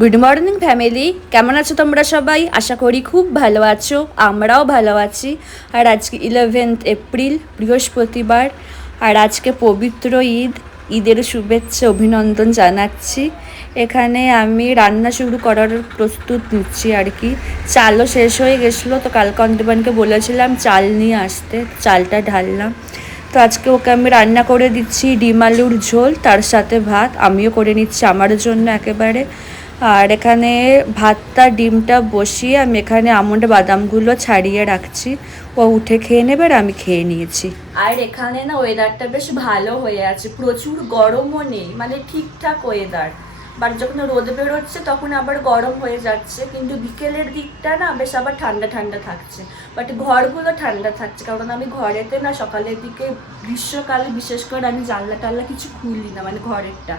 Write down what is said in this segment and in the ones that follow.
Good morning family কেমন আছো তোমরা সবাই? আশা করি খুব ভালো আছো, আমরাও ভালো আছি। আর আজকে ইলেভেন্থ এপ্রিল বৃহস্পতিবার। আর আজকে পবিত্র ঈদ। ঈদের শুভেচ্ছা, অভিনন্দন জানাচ্ছি। এখানে আমি রান্না শুরু করার প্রস্তুত নিচ্ছি আর কি। চালও শেষ হয়ে গেছিল, তো কালকে অন্তবানকে বলেছিলাম চাল নিয়ে আসতে, চালটা ঢাললাম। তো আজকে ওকে আমি রান্না করে দিচ্ছি ডিম আলুর ঝোল, তার সাথে ভাত। আমিও করে নিচ্ছি আমার জন্য একেবারে। আর এখানে ভাতটা, ডিমটা বসিয়ে আমি এখানে আমন্ড বাদামগুলো ছাড়িয়ে রাখছি। ও উঠে খেয়ে নেবে আর আমি খেয়ে নিয়েছি। আর এখানে না ওয়েদারটা বেশ ভালো হয়ে আছে। প্রচুর গরমও নেই মানে ঠিকঠাক ওয়েদার বাট যখন রোদ বেরোচ্ছে তখন আবার গরম হয়ে যাচ্ছে। কিন্তু বিকেলের দিকটা না বেশ আবার ঠান্ডা ঠান্ডা থাকছে। বাট ঘরগুলো ঠান্ডা থাকছে। কারণ আমি ঘরেতে না সকালের দিকে গ্রীষ্মকালে বিশেষ করে আমি জানলা টাল্লা কিছু খুলি না মানে ঘরেরটা।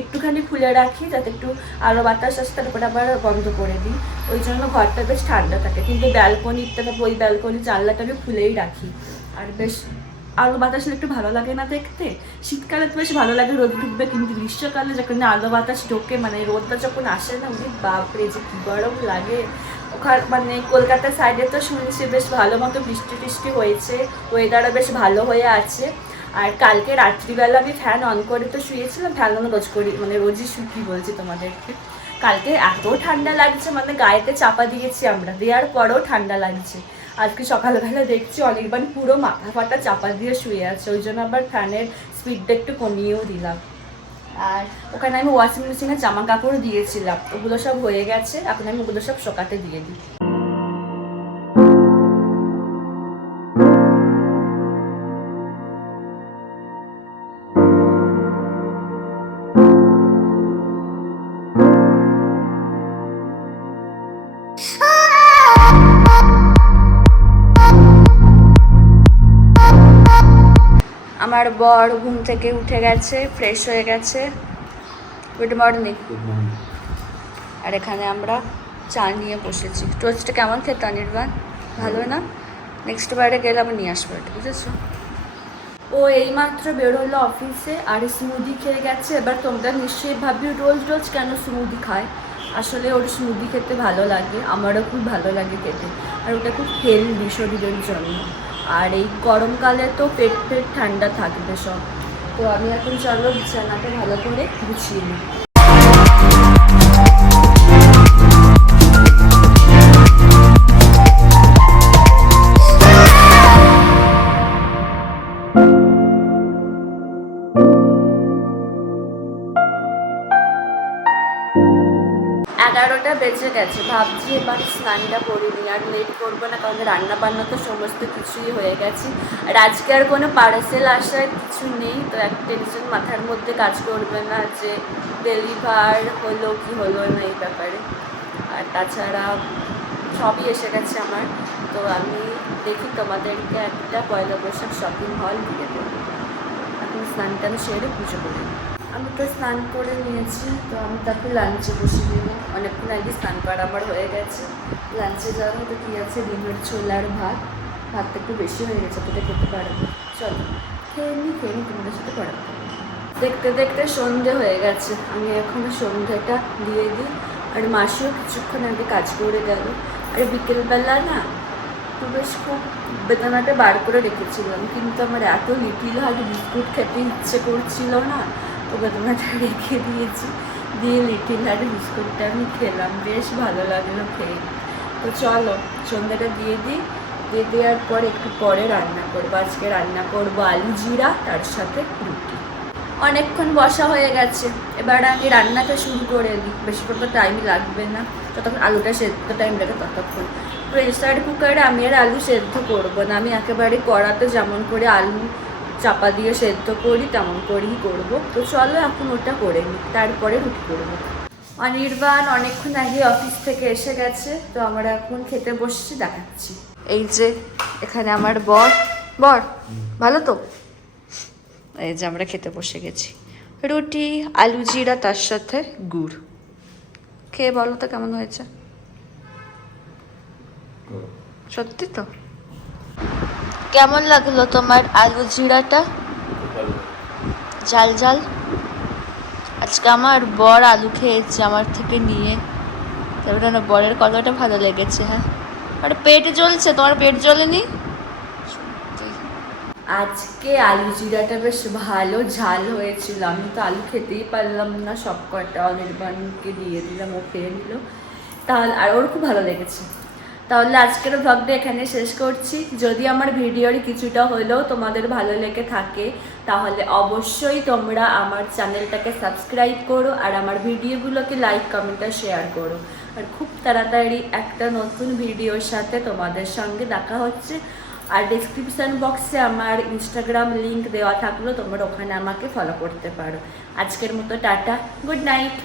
একটুখানি খুলে রাখি, যাতে একটু আলো বাতাস আসে, তারপরে আবার বন্ধ করে দিই। ওই জন্য ঘরটা বেশ ঠান্ডা থাকে, কিন্তু ব্যালকনিটা বা ওই ব্যালকনি জানলাটা আমি খুলেই রাখি। আর বেশ আলো বাতাস একটু ভালো লাগে না দেখতে। শীতকালে তো বেশ ভালো লাগে রোদ ঢুকবে, কিন্তু গ্রীষ্মকালে যখন আলো বাতাস ঢোকে মানে রোদটা যখন আসে না, উনি বাপরে যে কি গরম লাগে। ওখানে মানে কলকাতার সাইডে তো শুনছি বেশ ভালো মতো বৃষ্টি টিষ্টি হয়েছে ওয়েদারও বেশ ভালো হয়ে আছে। আর কালকে রাত্রিবেলা আমি ফ্যান অন করে তো শুয়েছিলাম, ফ্যান অন রোজ করি মানে রোজই শুই, কি বলছি তোমাদেরকে? কালকে এত ঠান্ডা লাগছে মানে গায়েতে চাপা দিয়েছি আমরা, দেওয়ার পরেও ঠান্ডা লাগছে। আজকে সকালবেলা দেখছি অনেকবার পুরো মাথা ফাটা চাপা দিয়ে শুয়ে আছে, ওই জন্য আবার ফ্যানের স্পিডটা একটু কমিয়েও দিলাম। আর ওখানে আমি ওয়াশিং মেশিনে জামা কাপড় দিয়েছিলাম, ওগুলো সব হয়ে গেছে, এখন আমি ওগুলো সব শোকাতে দিয়ে দিই। আমার বর ঘুম থেকে উঠে গেছে ফ্রেশ হয়ে গেছে। গুড মর্নিং আর এখানে আমরা চা নিয়ে বসেছি। টোস্টটা কেমন খেতে অনির্বাণ ভালো না? নেক্সট বারে গেলে আবার নিয়ে আসব এটা বুঝেছ? ও এইমাত্র বেরোলো অফিসে আর স্মুদি খেয়ে গেছে। এবার তোমরা নিশ্চয়ই ভাবি রোজ রোজ কেন স্মুদি খায়? আসলে ওর স্মুদি খেতে ভালো লাগে আমারও খুব ভালো লাগে খেতে। আর ওটা খুব হেলদি শরীরের জন্য। আর এই গরমকালে তো পেট পেট ঠান্ডা থাকবে সব। তো আমি এখন চলো বিছানাটা ভালো করে গুছিয়ে নিই। এগারোটা বেজে গেছে। ভাবছি এবার স্নানটা করিনি আর লেট করব না, কারণ রান্না বান্না তো সমস্ত কিছুই হয়ে গেছে। আর আজকে আর কোনো পার্সেল আসার কিছু নেই, তো এক টেনশন মাথার মধ্যে কাজ করবে না যে ডেলিভার হলো কি হলো না এই ব্যাপারে। আর তাছাড়া সবই এসে গেছে আমার। তো আমি দেখি তোমাদেরকে একটা পয়লা বৈশাখ শপিং হল দিয়ে দেবো। এখন স্নান সেরে পুজো করি আমি তো স্নান করে নিয়েছি, তো আমি তাকে লাঞ্চে বসে দিব অনেকক্ষণ আগে স্নান করা আমার হয়ে গেছে। লাঞ্চে যাওয়ার তো কী আছে? ডিমের ছোলার ভাত। ভাতটা একটু বেশি হয়ে গেছে তোটা খেতে পারব। চলো, খেয়ে নি খেয়ে নি, তোমাদের সাথে পড়া দেখতে দেখতে সন্ধে হয়ে গেছে। আমি এখন সন্ধেটা দিয়ে দিই। আর মাসিও কিছুক্ষণ আগে কাজ করে গেল। আর বিকেলবেলা না একটু বেশ খুব বেদানাটা বার করে রেখেছিলাম কিন্তু আমার এত লিটিল হার্ট বিস্কুট খেতে ইচ্ছে করছিল না। বেদানাটা রেখে দিয়েছি। দিয়ে লিটিল হার্ট বিস্কুটটা আমি খেলাম। বেশ ভালো লাগল খেয়ে। তো চলো, সন্ধ্যাটা দিয়ে দিই। দিয়ে দেওয়ার পর একটু পরে রান্না করব। আজকে রান্না করব আলু জিরা, তার সাথে রুটি। অনেকক্ষণ বসা হয়ে গেছে। এবার আমি রান্নাটা শুরু করে দিই। বেশি করে টাইম লাগবে না। ততক্ষণ আলুটা সেদ্ধ টাইম লাগে ততক্ষণ। প্রেসার কুকারে আমি আর আলু সেদ্ধ করব না। আমি একেবারে কড়াতে যেমন করে আলু চাপা দিয়ে সেদ্ধ করি তেমন করেই করব। তো চলো এখন ওটা করে নিই তারপরে রুটি করব। অনির্বাণ অনেকক্ষণ আগে অফিস থেকে এসে গেছে তো আমরা এখন খেতে বসছি দেখাচ্ছি। এই যে এখানে আমার বর। বর ভালো তো? এই যে আমরা খেতে বসে গেছি। রুটি আলু জিরা তার সাথে গুড়। খেয়ে বলো তো কেমন হয়েছে? সত্যি তো? কেমন লাগল তোমার আলু জিরাটা ঝাল ঝাল? আজকে আমার বর আলু খেয়েছে আমার থেকে নিয়ে। তারপরে না বরের কতটা ভালো লেগেছে হ্যাঁ? আর পেট জ্বলছে, তোমার পেট জ্বলেনি? আজকে আলু জিরাটা বেশ ভালো ঝাল হয়েছিল। আমি তো আলু খেতেই পারলাম না সব কটা অনির্বাণকে দিয়ে দিলাম, ও খেয়ে নিল। তাহলে আর ওর খুব ভালো লেগেছে। তাহলে আজকের ভ্লগটা এখানে শেষ করছি। যদি আমার ভিডিওর কিছুটা হলেও তোমাদের ভালো লেগে থাকে, তাহলে অবশ্যই তোমরা আমার চ্যানেলটাকে সাবস্ক্রাইব করো আর আমার ভিডিওগুলোকে লাইক কমেন্ট আর শেয়ার করো। আর খুব তাড়াতাড়ি একটা নতুন ভিডিওর সাথে তোমাদের সঙ্গে দেখা হচ্ছে। আর ডিসক্রিপশন বক্সে আমার ইনস্টাগ্রাম লিংক দেওয়া থাকল, তোমরা ওখানে আমাকে ফলো করতে পারো। আজকের মতো টাটা গুড নাইট